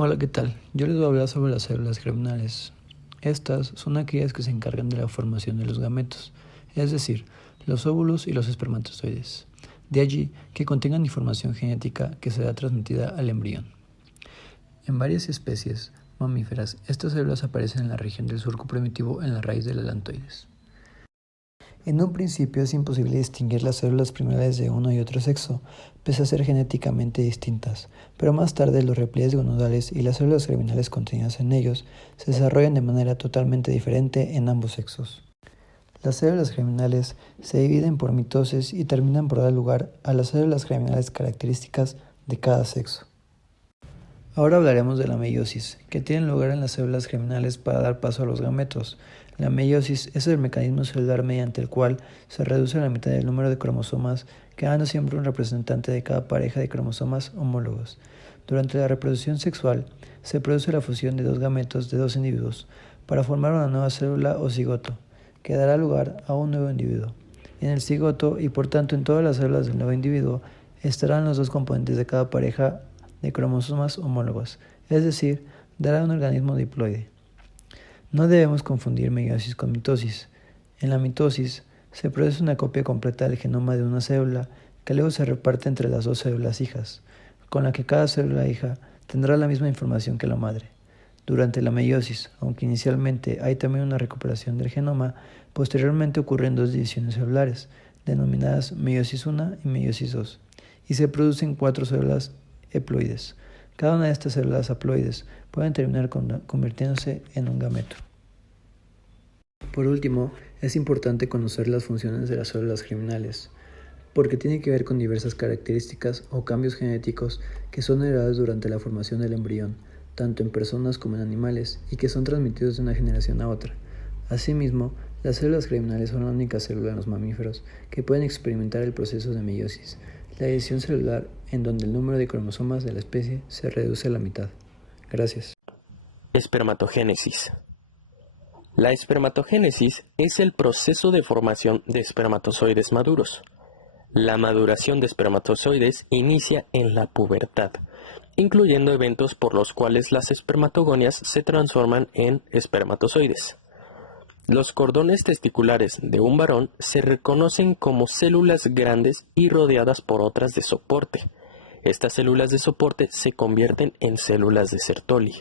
Hola, ¿qué tal? Yo les voy a hablar sobre las células germinales. Estas son aquellas que se encargan de la formación de los gametos, es decir, los óvulos y los espermatozoides. De allí que contengan información genética que será transmitida al embrión. En varias especies mamíferas, estas células aparecen en la región del surco primitivo en la raíz del alantoides. En un principio es imposible distinguir las células primerales de uno y otro sexo, pese a ser genéticamente distintas, pero más tarde los repliegues gonadales y las células germinales contenidas en ellos se desarrollan de manera totalmente diferente en ambos sexos. Las células germinales se dividen por mitosis y terminan por dar lugar a las células germinales características de cada sexo. Ahora hablaremos de la meiosis, que tiene lugar en las células germinales para dar paso a los gametos. La meiosis es el mecanismo celular mediante el cual se reduce a la mitad el número de cromosomas, quedando siempre un representante de cada pareja de cromosomas homólogos. Durante la reproducción sexual, se produce la fusión de dos gametos de dos individuos para formar una nueva célula o cigoto, que dará lugar a un nuevo individuo. En el cigoto, y por tanto en todas las células del nuevo individuo, estarán los dos componentes de cada pareja de cromosomas homólogos, es decir, dará un organismo diploide. No debemos confundir meiosis con mitosis. En la mitosis se produce una copia completa del genoma de una célula que luego se reparte entre las dos células hijas, con la que cada célula hija tendrá la misma información que la madre. Durante la meiosis, aunque inicialmente hay también una recuperación del genoma, posteriormente ocurren dos divisiones celulares, denominadas meiosis I y meiosis II, y se producen 4 células haploides. Cada una de estas células haploides pueden terminar convirtiéndose en un gameto. Por último, es importante conocer las funciones de las células germinales, porque tiene que ver con diversas características o cambios genéticos que son heredados durante la formación del embrión, tanto en personas como en animales, y que son transmitidos de una generación a otra. Asimismo, las células germinales son la única célula en los mamíferos que pueden experimentar el proceso de meiosis, la división celular en donde el número de cromosomas de la especie se reduce a la mitad. Gracias. Espermatogénesis. La espermatogénesis es el proceso de formación de espermatozoides maduros. La maduración de espermatozoides inicia en la pubertad, incluyendo eventos por los cuales las espermatogonias se transforman en espermatozoides. Los cordones testiculares de un varón se reconocen como células grandes y rodeadas por otras de soporte. Estas células de soporte se convierten en células de Sertoli.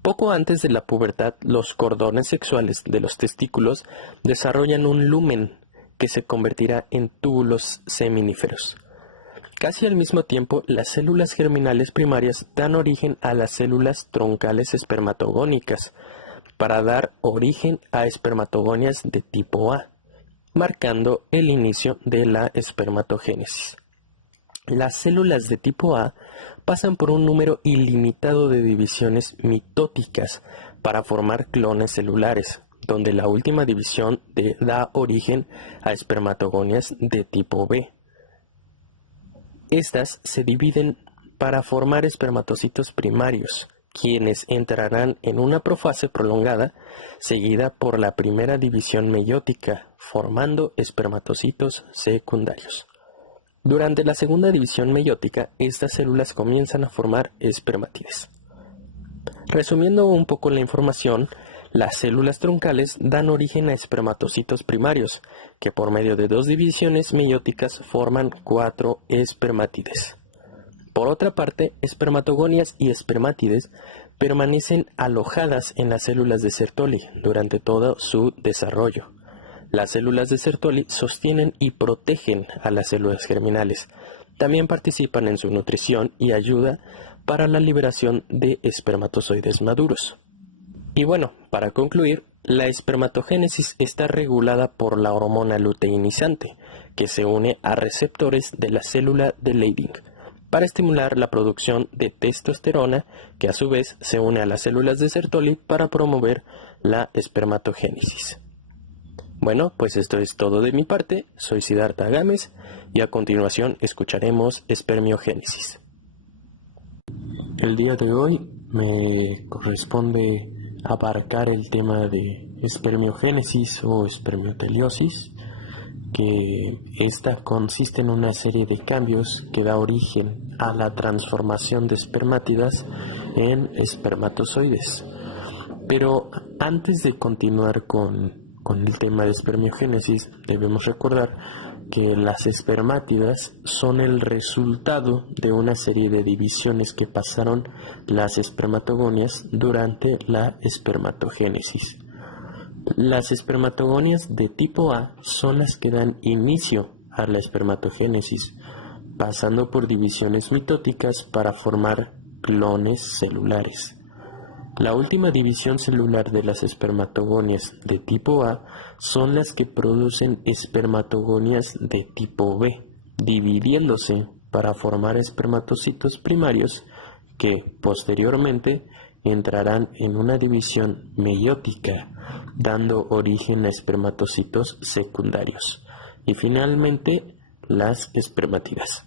Poco antes de la pubertad, los cordones sexuales de los testículos desarrollan un lumen que se convertirá en túbulos seminíferos. Casi al mismo tiempo, las células germinales primarias dan origen a las células troncales espermatogónicas, para dar origen a espermatogonias de tipo A, marcando el inicio de la espermatogénesis. Las células de tipo A pasan por un número ilimitado de divisiones mitóticas para formar clones celulares, donde la última división da origen a espermatogonias de tipo B. Estas se dividen para formar espermatocitos primarios, quienes entrarán en una profase prolongada, seguida por la primera división meiótica, formando espermatocitos secundarios. Durante la segunda división meiótica, estas células comienzan a formar espermátides. Resumiendo un poco la información, las células troncales dan origen a espermatocitos primarios, que por medio de 2 divisiones meióticas forman 4 espermátides. Por otra parte, espermatogonias y espermátides permanecen alojadas en las células de Sertoli durante todo su desarrollo. Las células de Sertoli sostienen y protegen a las células germinales. También participan en su nutrición y ayuda para la liberación de espermatozoides maduros. Y bueno, para concluir, la espermatogénesis está regulada por la hormona luteinizante, que se une a receptores de la célula de Leydig, para estimular la producción de testosterona, que a su vez se une a las células de Sertoli para promover la espermatogénesis. Bueno, pues esto es todo de mi parte. Soy Siddhartha Gámez y a continuación escucharemos espermiogénesis. El día de hoy me corresponde abarcar el tema de espermiogénesis o espermioteliosis, que esta consiste en una serie de cambios que da origen a la transformación de espermátidas en espermatozoides. Pero antes de continuar con el tema de espermiogénesis, debemos recordar que las espermátidas son el resultado de una serie de divisiones que pasaron las espermatogonias durante la espermatogénesis. Las espermatogonias de tipo A son las que dan inicio a la espermatogénesis, pasando por divisiones mitóticas para formar clones celulares. La última división celular de las espermatogonias de tipo A son las que producen espermatogonias de tipo B, dividiéndose para formar espermatocitos primarios que posteriormente entrarán en una división meiótica, dando origen a espermatocitos secundarios y finalmente las espermátidas.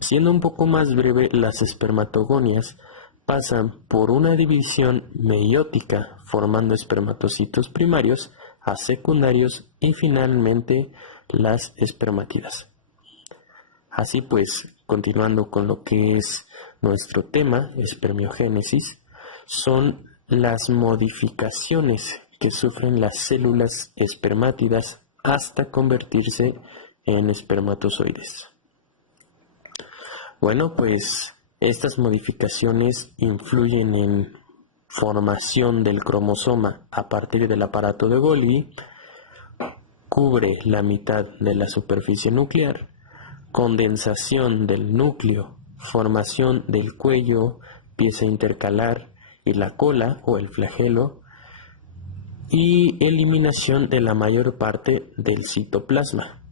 Siendo un poco más breve, las espermatogonias pasan por una división meiótica formando espermatocitos primarios a secundarios y finalmente las espermátidas. Así pues, continuando con lo que es nuestro tema, espermiogénesis, son las modificaciones que sufren las células espermátidas hasta convertirse en espermatozoides. Bueno, pues estas modificaciones influyen en formación del cromosoma a partir del aparato de Golgi, cubre la mitad de la superficie nuclear, condensación del núcleo, formación del cuello, pieza intercalar y la cola o el flagelo, y eliminación de la mayor parte del citoplasma.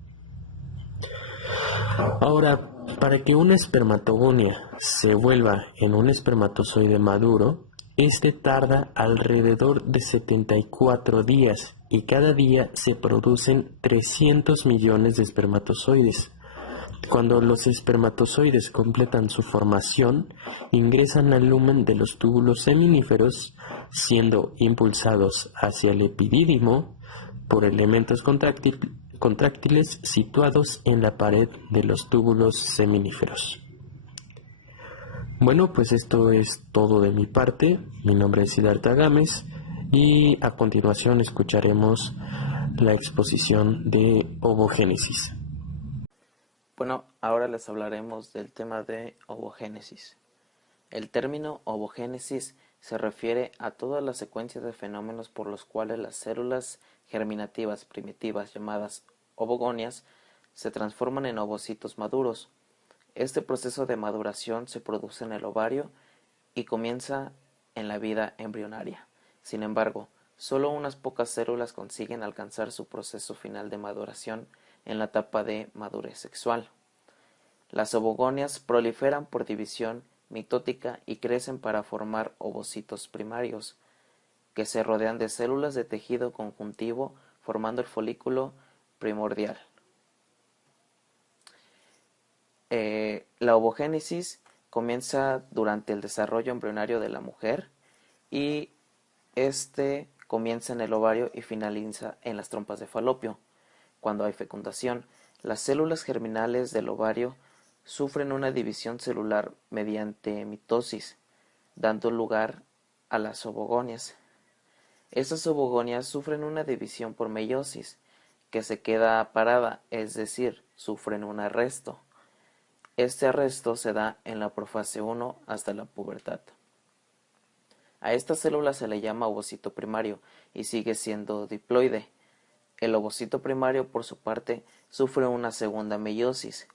Ahora, para que una espermatogonia se vuelva en un espermatozoide maduro, este tarda alrededor de 74 días y cada día se producen 300 millones de espermatozoides. Cuando los espermatozoides completan su formación, ingresan al lumen de los túbulos seminíferos, siendo impulsados hacia el epidídimo por elementos contráctiles situados en la pared de los túbulos seminíferos. Bueno, pues esto es todo de mi parte. Mi nombre es Siddhartha Gámez y a continuación escucharemos la exposición de ovogénesis. Bueno, ahora les hablaremos del tema de ovogénesis. El término ovogénesis se refiere a toda la secuencia de fenómenos por los cuales las células germinativas primitivas llamadas ovogonias se transforman en ovocitos maduros. Este proceso de maduración se produce en el ovario y comienza en la vida embrionaria. Sin embargo, solo unas pocas células consiguen alcanzar su proceso final de maduración en la etapa de madurez sexual. Las ovogonias proliferan por división mitótica y crecen para formar ovocitos primarios, que se rodean de células de tejido conjuntivo formando el folículo primordial. La ovogénesis comienza durante el desarrollo embrionario de la mujer y este comienza en el ovario y finaliza en las trompas de falopio. Cuando hay fecundación, las células germinales del ovario sufren una división celular mediante mitosis, dando lugar a las ovogonias. Estas ovogonias sufren una división por meiosis, que se queda parada, es decir, sufren un arresto. Este arresto se da en la profase 1 hasta la pubertad. A esta célula se le llama ovocito primario y sigue siendo diploide. El ovocito primario, por su parte, sufre una segunda meiosis,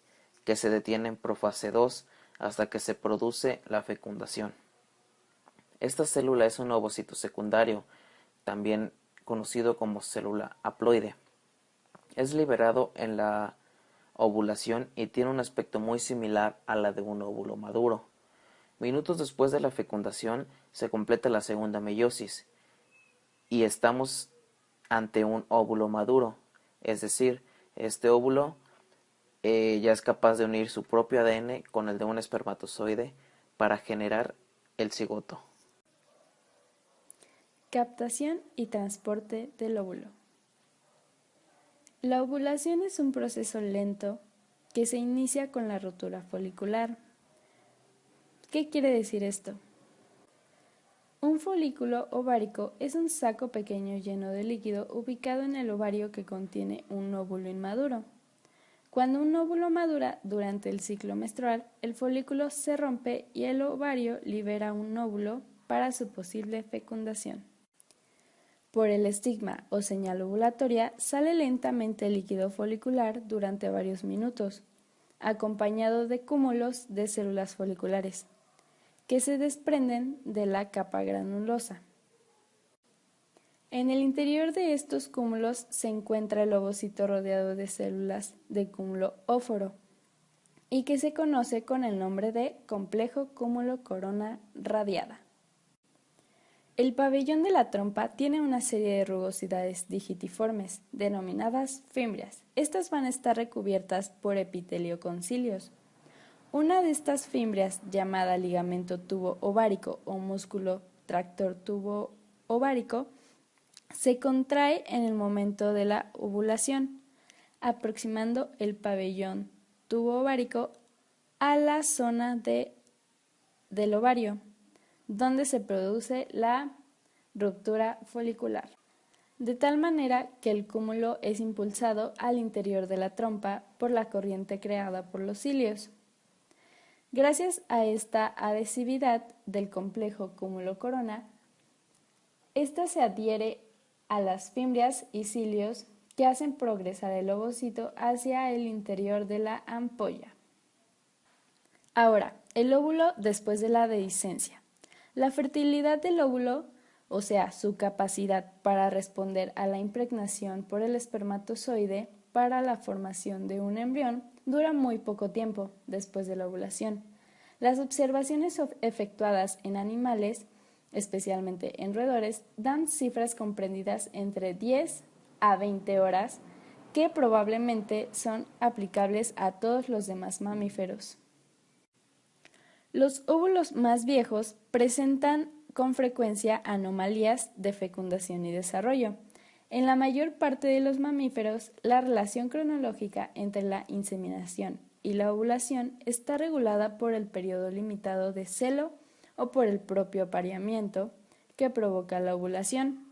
que se detiene en profase 2 hasta que se produce la fecundación. Esta célula es un ovocito secundario, también conocido como célula haploide. Es liberado en la ovulación y tiene un aspecto muy similar a la de un óvulo maduro. Minutos después de la fecundación se completa la segunda meiosis y estamos ante un óvulo maduro, es decir, este óvulo ya es capaz de unir su propio ADN con el de un espermatozoide para generar el cigoto. Captación y transporte del óvulo. La ovulación es un proceso lento que se inicia con la rotura folicular. ¿Qué quiere decir esto? Un folículo ovárico es un saco pequeño lleno de líquido ubicado en el ovario que contiene un óvulo inmaduro. Cuando un óvulo madura durante el ciclo menstrual, el folículo se rompe y el ovario libera un óvulo para su posible fecundación. Por el estigma o señal ovulatoria sale lentamente el líquido folicular durante varios minutos, acompañado de cúmulos de células foliculares, que se desprenden de la capa granulosa. En el interior de estos cúmulos se encuentra el ovocito rodeado de células de cúmulo óforo y que se conoce con el nombre de complejo cúmulo corona radiada. El pabellón de la trompa tiene una serie de rugosidades digitiformes, denominadas fimbrias. Estas van a estar recubiertas por epitelio con cilios. Una de estas fimbrias, llamada ligamento tubo ovárico o músculo tractor tubo ovárico, se contrae en el momento de la ovulación, aproximando el pabellón tubo ovárico a la zona del ovario, donde se produce la ruptura folicular, de tal manera que el cúmulo es impulsado al interior de la trompa por la corriente creada por los cilios. Gracias a esta adhesividad del complejo cúmulo corona, ésta se adhiere a las fimbrias y cilios que hacen progresar el ovocito hacia el interior de la ampolla. Ahora, el óvulo después de la dehiscencia. La fertilidad del óvulo, o sea, su capacidad para responder a la impregnación por el espermatozoide para la formación de un embrión, dura muy poco tiempo después de la ovulación. Las observaciones efectuadas en animales, especialmente en roedores, dan cifras comprendidas entre 10 a 20 horas, que probablemente son aplicables a todos los demás mamíferos. Los óvulos más viejos presentan con frecuencia anomalías de fecundación y desarrollo. En la mayor parte de los mamíferos, la relación cronológica entre la inseminación y la ovulación está regulada por el periodo limitado de celo o por el propio apareamiento que provoca la ovulación.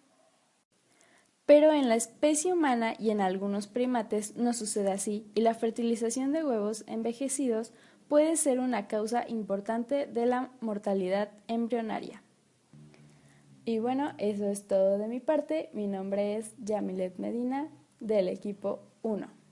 Pero en la especie humana y en algunos primates no sucede así, y la fertilización de huevos envejecidos puede ser una causa importante de la mortalidad embrionaria. Y bueno, eso es todo de mi parte. Mi nombre es Yamilet Medina, del equipo 1.